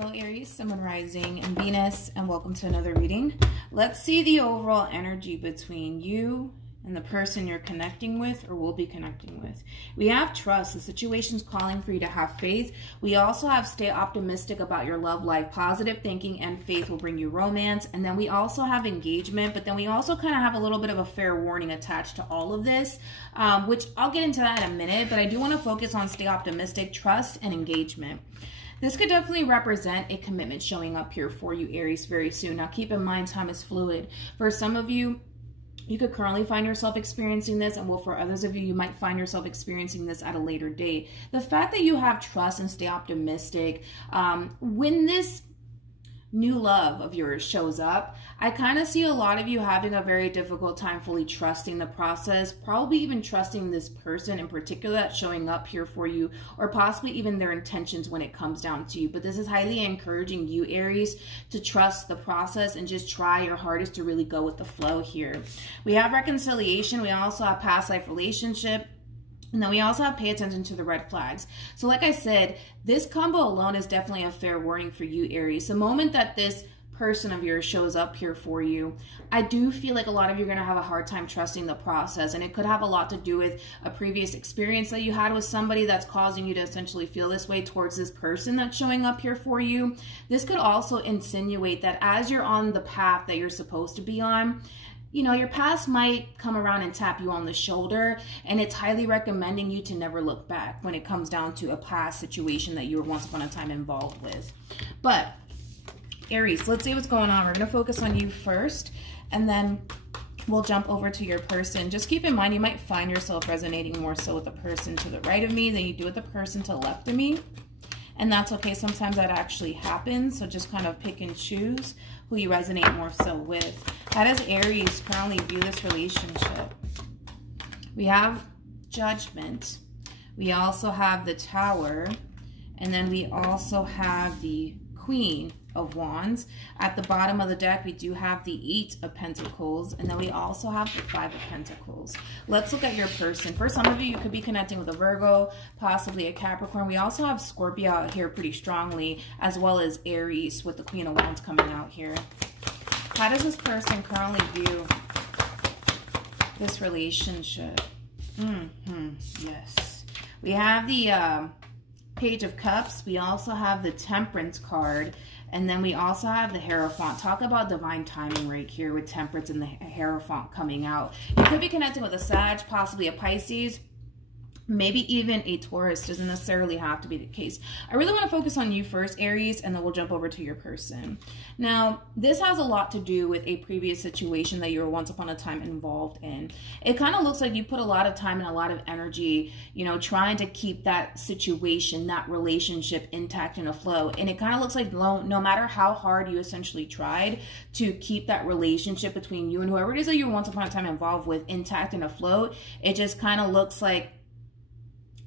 Hello Aries, Sun, Moon, Rising, and Venus, and welcome to another reading. Let's see the overall energy between you and the person you're connecting with or will be connecting with. We have trust. The situation's calling for you to have faith. We also have stay optimistic about your love life. Positive thinking and faith will bring you romance. And then we also have engagement, but then we also kind of have a little bit of a fair warning attached to all of this, which I'll get into that in a minute, but I do want to focus on stay optimistic, trust, and engagement. This could definitely represent a commitment showing up here for you, Aries, very soon. Now, keep in mind, time is fluid. For some of you, you could currently find yourself experiencing this, and for others of you, you might find yourself experiencing this at a later date. The fact that you have trust and stay optimistic, when this new love of yours shows up, I kind of see a lot of you having a very difficult time fully trusting the process, probably even trusting this person in particular that's showing up here for you, or possibly even their intentions when it comes down to you. But this is highly encouraging you, Aries, to trust the process and just try your hardest to really go with the flow here. We have reconciliation. We also have past life relationship. And then we also have pay attention to the red flags. So like I said, this combo alone is definitely a fair warning for you, Aries. The moment that this person of yours shows up here for you, I do feel like a lot of you are going to have a hard time trusting the process. And it could have a lot to do with a previous experience that you had with somebody that's causing you to essentially feel this way towards this person that's showing up here for you. This could also insinuate that as you're on the path that you're supposed to be on, you know, your past might come around and tap you on the shoulder, and it's highly recommending you to never look back when it comes down to a past situation that you were once upon a time involved with. But Aries, let's see what's going on. We're going to focus on you first, and then we'll jump over to your person. Just keep in mind, you might find yourself resonating more so with the person to the right of me than you do with the person to the left of me. And that's okay. Sometimes that actually happens. So just kind of pick and choose who you resonate more so with. How does Aries currently view this relationship? We have Judgment. We also have the Tower. And then we also have the Queen of Wands. At the bottom of the deck, we do have the 8 of Pentacles, and then we also have the 5 of Pentacles. Let's look at your person. For some of you, you could be connecting with a Virgo, possibly a Capricorn. We also have Scorpio out here pretty strongly, as well as Aries with the Queen of Wands coming out here. How does this person currently view this relationship? Yes. We have the Page of Cups. We also have the Temperance card. And then we also have the Hierophant. Talk about divine timing right here with Temperance and the Hierophant coming out. You could be connecting with a Sag, possibly a Pisces, maybe even a Taurus. Doesn't necessarily have to be the case. I really want to focus on you first, Aries, and then we'll jump over to your person. Now, this has a lot to do with a previous situation that you were once upon a time involved in. It kind of looks like you put a lot of time and a lot of energy, you know, trying to keep that situation, that relationship intact and afloat. And it kind of looks like no matter how hard you essentially tried to keep that relationship between you and whoever it is that you were once upon a time involved with intact and afloat, it just kind of looks like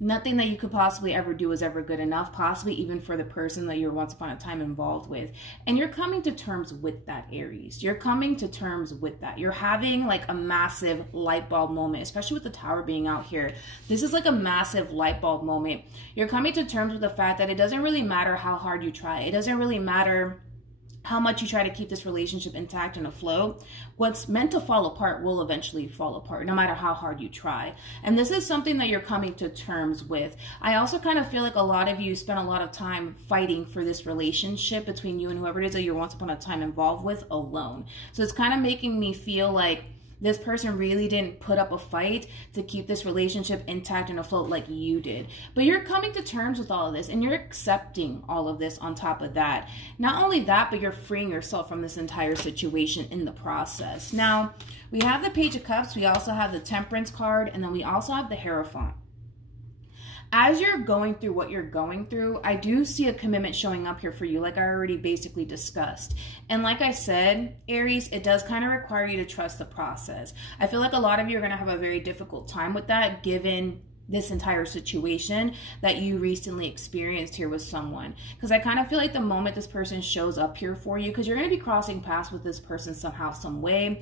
nothing that you could possibly ever do is ever good enough, possibly even for the person that you're once upon a time involved with. And you're coming to terms with that, Aries. You're coming to terms with that. You're having like a massive light bulb moment, especially with the Tower being out here. This is like a massive light bulb moment. You're coming to terms with the fact that it doesn't really matter how hard you try. It doesn't really matter how much you try to keep this relationship intact and afloat. What's meant to fall apart will eventually fall apart, no matter how hard you try. And this is something that you're coming to terms with. I also kind of feel like a lot of you spent a lot of time fighting for this relationship between you and whoever it is that you're once upon a time involved with alone. So it's kind of making me feel like this person really didn't put up a fight to keep this relationship intact and afloat like you did. But you're coming to terms with all of this, and you're accepting all of this on top of that. Not only that, but you're freeing yourself from this entire situation in the process. Now, we have the Page of Cups. We also have the Temperance card, and then we also have the Hierophant. As you're going through what you're going through, I do see a commitment showing up here for you, like I already basically discussed. And like I said, Aries, it does kind of require you to trust the process. I feel like a lot of you are going to have a very difficult time with that, given this entire situation that you recently experienced here with someone. Because I kind of feel like the moment this person shows up here for you, because you're going to be crossing paths with this person somehow, some way,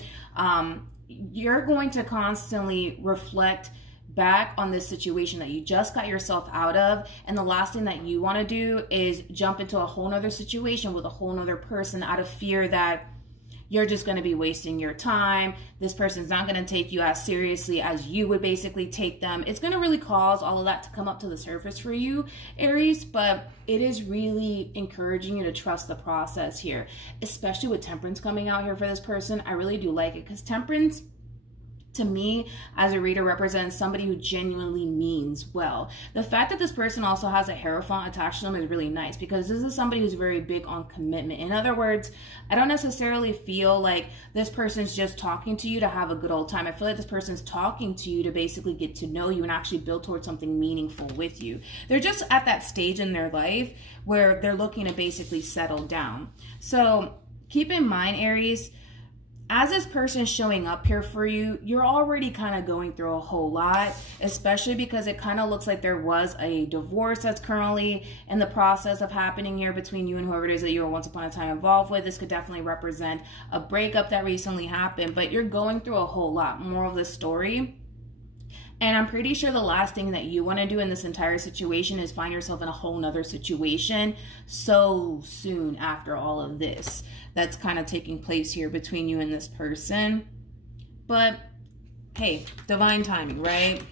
you're going to constantly reflect back on this situation that you just got yourself out of, and the last thing that you want to do is jump into a whole nother situation with a whole nother person out of fear that you're just going to be wasting your time. This person's not going to take you as seriously as you would basically take them. It's going to really cause all of that to come up to the surface for you, Aries, but it is really encouraging you to trust the process here, especially with Temperance coming out here for this person. I really do like it, because Temperance, to me, as a reader, represents somebody who genuinely means well. The fact that this person also has a Hierophant attached to them is really nice, because this is somebody who's very big on commitment. In other words, I don't necessarily feel like this person's just talking to you to have a good old time. I feel like this person's talking to you to basically get to know you and actually build towards something meaningful with you. They're just at that stage in their life where they're looking to basically settle down. So keep in mind, Aries, as this person is showing up here for you, you're already kind of going through a whole lot, especially because it kind of looks like there was a divorce that's currently in the process of happening here between you and whoever it is that you were once upon a time involved with. This could definitely represent a breakup that recently happened, but you're going through a whole lot more of the story. And I'm pretty sure the last thing that you want to do in this entire situation is find yourself in a whole nother situation so soon after all of this that's kind of taking place here between you and this person. But hey, divine timing, right?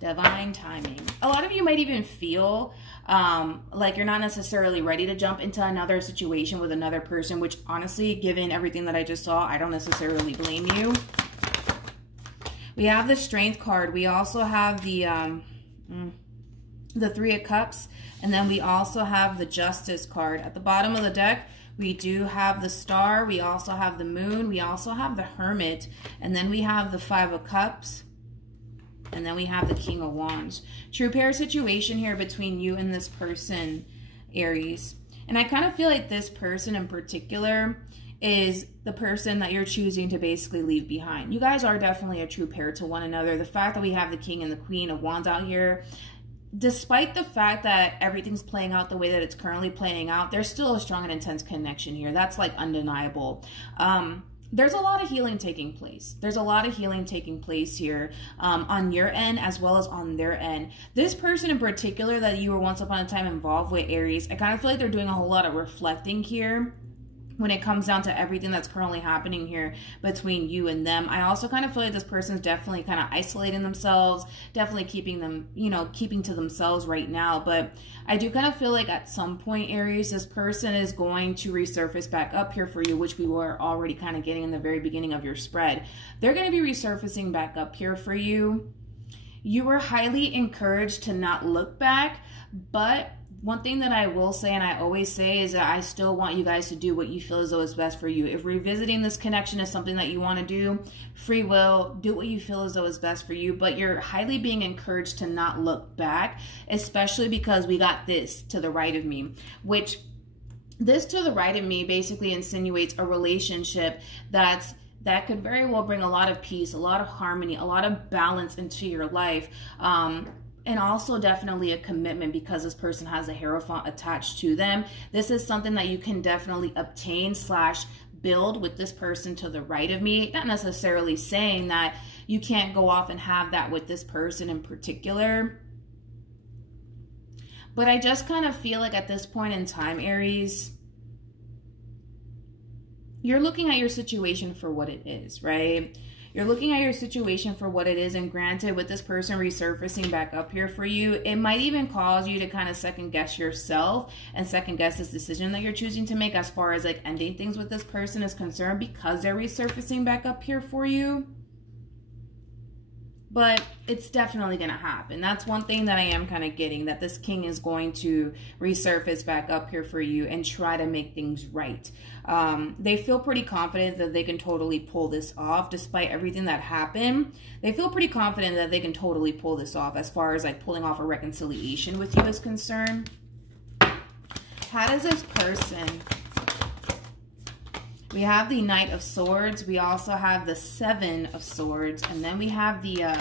Divine timing. A lot of you might even feel like you're not necessarily ready to jump into another situation with another person, which honestly, given everything that I just saw, I don't necessarily blame you. We have the Strength card. We also have the Three of Cups. And then we also have the Justice card. At the bottom of the deck, we do have the Star. We also have the Moon. We also have the Hermit. And then we have the Five of Cups. And then we have the King of Wands. True pair situation here between you and this person, Aries. And I kind of feel like this person in particular is the person that you're choosing to basically leave behind. You guys are definitely a true pair to one another. The fact that we have the King and the Queen of Wands out here, despite the fact that everything's playing out the way that it's currently playing out, there's still a strong and intense connection here. That's like undeniable. There's a lot of healing taking place. There's a lot of healing taking place here on your end as well as on their end. This person in particular that you were once upon a time involved with, Aries, I kind of feel like they're doing a whole lot of reflecting here when it comes down to everything that's currently happening here between you and them. I also kind of feel like this person's definitely kind of isolating themselves, definitely keeping them, you know, keeping to themselves right now. But I do kind of feel like at some point, Aries, this person is going to resurface back up here for you, which we were already kind of getting in the very beginning of your spread. They're going to be resurfacing back up here for you. You were highly encouraged to not look back, but one thing that I will say, and I always say, is that I still want you guys to do what you feel as though is best for you. If revisiting this connection is something that you want to do, free will, do what you feel as though is best for you. But you're highly being encouraged to not look back, especially because we got this to the right of me, which this to the right of me basically insinuates a relationship that could very well bring a lot of peace, a lot of harmony, a lot of balance into your life. And also definitely a commitment, because this person has a Hierophant attached to them. This is something that you can definitely obtain / build with this person to the right of me. Not necessarily saying that you can't go off and have that with this person in particular. But I just kind of feel like at this point in time, Aries, you're looking at your situation for what it is, right? You're looking at your situation for what it is, and granted, with this person resurfacing back up here for you, it might even cause you to kind of second guess yourself and second guess this decision that you're choosing to make as far as like ending things with this person is concerned, because they're resurfacing back up here for you. But it's definitely going to happen. That's one thing that I am kind of getting, that this King is going to resurface back up here for you and try to make things right. They feel pretty confident that they can totally pull this off despite everything that happened. They feel pretty confident that they can totally pull this off as far as like pulling off a reconciliation with you is concerned. How does this person... We have the Knight of Swords. We also have the Seven of Swords. And then we have the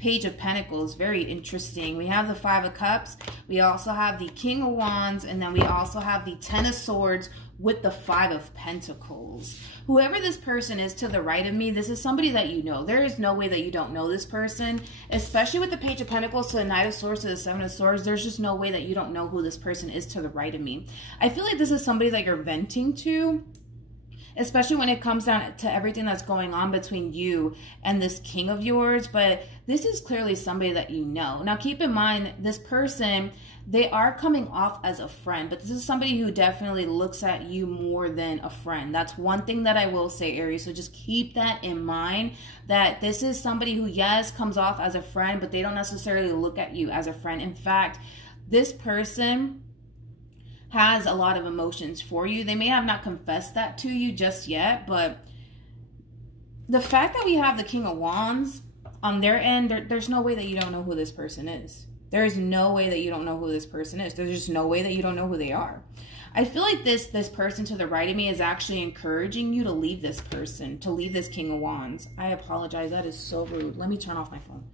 Page of Pentacles. Very interesting. We have the Five of Cups. We also have the King of Wands. And then we also have the Ten of Swords with the Five of Pentacles. Whoever this person is to the right of me, this is somebody that you know. There is no way that you don't know this person, especially with the Page of Pentacles to the Knight of Swords to the Seven of Swords. There's just no way that you don't know who this person is to the right of me. I feel like this is somebody that you're venting to, especially when it comes down to everything that's going on between you and this king of yours. But this is clearly somebody that you know. Now, keep in mind, this person, they are coming off as a friend, but this is somebody who definitely looks at you more than a friend. That's one thing that I will say, Aries. So just keep that in mind, that this is somebody who, yes, comes off as a friend, but they don't necessarily look at you as a friend. In fact, this person has a lot of emotions for you. They may have not confessed that to you just yet, but the fact that we have the King of Wands on their end, there's no way that you don't know who this person is. There is no way that you don't know who this person is. There's just no way that you don't know who they are. I feel like this person to the right of me is actually encouraging you to leave this person, to leave this King of Wands. I apologize. That is so rude. Let me turn off my phone.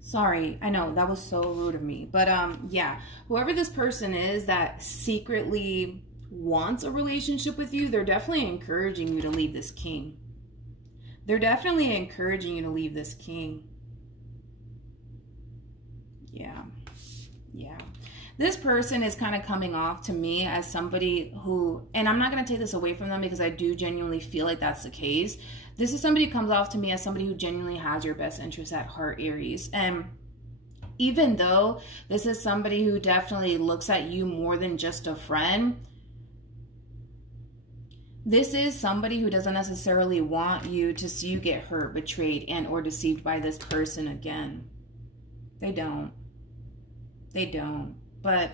Sorry, I know that was so rude of me. But yeah, whoever this person is that secretly wants a relationship with you, they're definitely encouraging you to leave this king. They're definitely encouraging you to leave this king. Yeah. Yeah. This person is kind of coming off to me as somebody who, and I'm not going to take this away from them because I do genuinely feel like that's the case. This is somebody who comes off to me as somebody who genuinely has your best interests at heart, Aries. And even though this is somebody who definitely looks at you more than just a friend, this is somebody who doesn't necessarily want you to see you get hurt, betrayed, and or deceived by this person again. They don't. They don't. But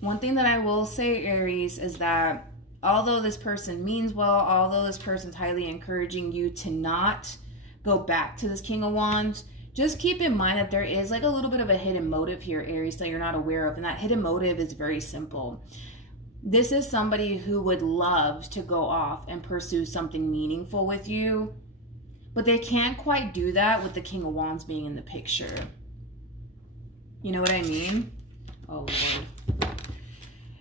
one thing that I will say, Aries, is that although this person means well, although this person's highly encouraging you to not go back to this King of Wands, just keep in mind that there is like a little bit of a hidden motive here, Aries, that you're not aware of. And that hidden motive is very simple. This is somebody who would love to go off and pursue something meaningful with you, but they can't quite do that with the King of Wands being in the picture. You know what I mean? Oh, Lord.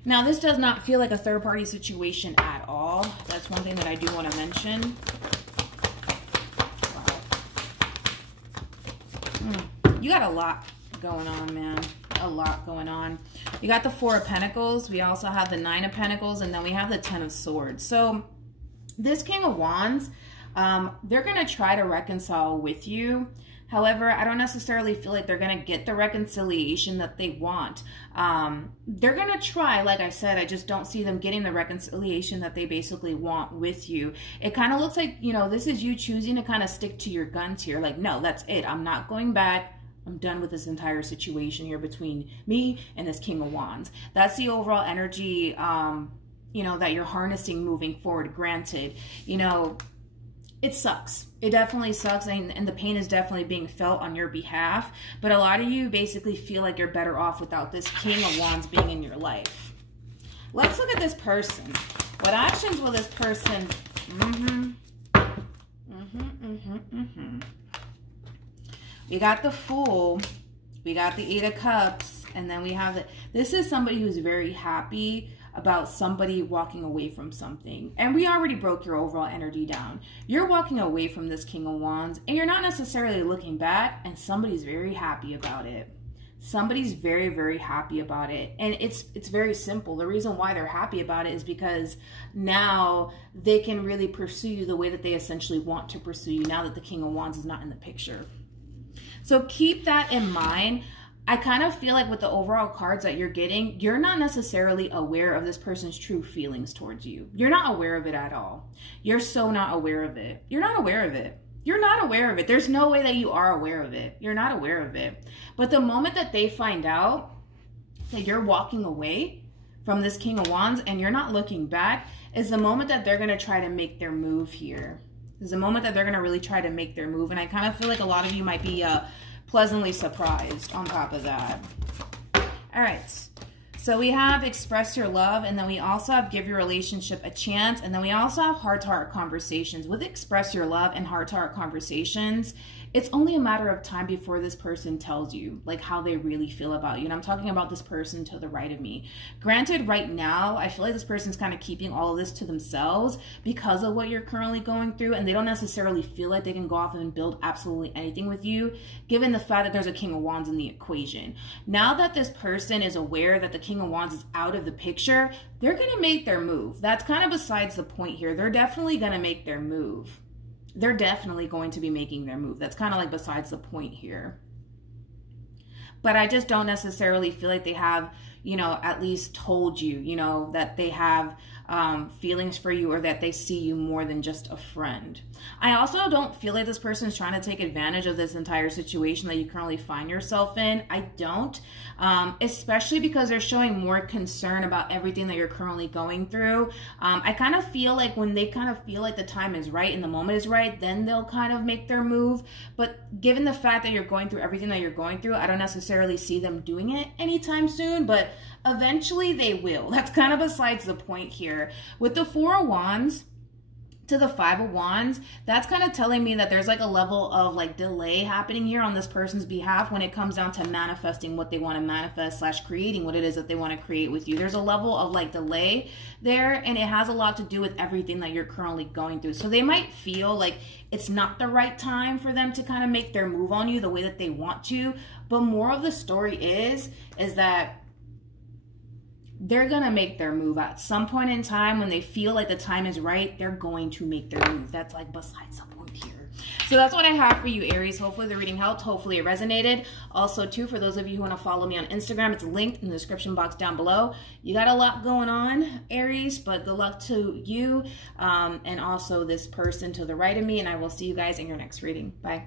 Now, this does not feel like a third-party situation at all. That's one thing that I do want to mention. Wow. You got a lot going on, man. A lot going on. You got the Four of Pentacles. We also have the Nine of Pentacles. And then we have the Ten of Swords. So, this King of Wands, they're going to try to reconcile with you. However, I don't necessarily feel like they're going to get the reconciliation that they want. They're going to try, like I said, I just don't see them getting the reconciliation that they basically want with you. It kind of looks like, you know, this is you choosing to kind of stick to your guns here. Like, no, that's it. I'm not going back. I'm done with this entire situation here between me and this King of Wands. That's the overall energy, you know, that you're harnessing moving forward. Granted, you know, it sucks. It definitely sucks, and the pain is definitely being felt on your behalf. But a lot of you basically feel like you're better off without this King of Wands being in your life. Let's look at this person. What actions will this person... We got the Fool. We got the Eight of Cups. And then we have the... This is somebody who's very happy about somebody walking away from something. And we already broke your overall energy down. You're walking away from this King of Wands, and you're not necessarily looking back, and somebody's very happy about it. Somebody's very, very happy about it. And it's very simple. The reason why they're happy about it is because now they can really pursue you the way that they essentially want to pursue you now that the King of Wands is not in the picture. So keep that in mind. I kind of feel like with the overall cards that you're getting, you're not necessarily aware of this person's true feelings towards you. You're not aware of it at all. You're so not aware of it. You're not aware of it. You're not aware of it. There's no way that you are aware of it. You're not aware of it. But the moment that they find out that you're walking away from this King of Wands and you're not looking back is the moment that they're going to try to make their move here. Is the moment that they're going to really try to make their move. And I kind of feel like a lot of you might be pleasantly surprised on top of that. All right. So we have express your love, and then we also have give your relationship a chance, and then we also have heart-to-heart conversations. With express your love and heart-to-heart conversations, It's only a matter of time before this person tells you like how they really feel about you. And I'm talking about this person to the right of me. Granted, right now, I feel like this person's kind of keeping all of this to themselves because of what you're currently going through. And they don't necessarily feel like they can go off and build absolutely anything with you, given the fact that there's a King of Wands in the equation. Now that this person is aware that the King of Wands is out of the picture, they're going to make their move. That's kind of besides the point here. They're definitely going to make their move. They're definitely going to be making their move. That's kind of like besides the point here. But I just don't necessarily feel like they have, you know, at least told you, you know, that they have feelings for you or that they see you more than just a friend. I also don't feel like this person is trying to take advantage of this entire situation that you currently find yourself in. I don't, especially because they're showing more concern about everything that you're currently going through. I kind of feel like when they kind of feel like the time is right and the moment is right, then they'll kind of make their move. But given the fact that you're going through everything that you're going through, I don't necessarily see them doing it anytime soon, but eventually they will. That's kind of besides the point here. With the Four of Wands to the Five of Wands, that's kind of telling me that there's like a level of like delay happening here on this person's behalf when it comes down to manifesting what they want to manifest / creating what it is that they want to create with you. There's a level of like delay there, and it has a lot to do with everything that you're currently going through. So they might feel like it's not the right time for them to kind of make their move on you the way that they want to. But more of the story is that they're going to make their move at some point in time. When they feel like the time is right, they're going to make their move. That's like besides the point here. So that's what I have for you, Aries. Hopefully the reading helped. Hopefully it resonated. Also, too, for those of you who want to follow me on Instagram, it's linked in the description box down below. You got a lot going on, Aries, but good luck to you and also this person to the right of me. And I will see you guys in your next reading. Bye.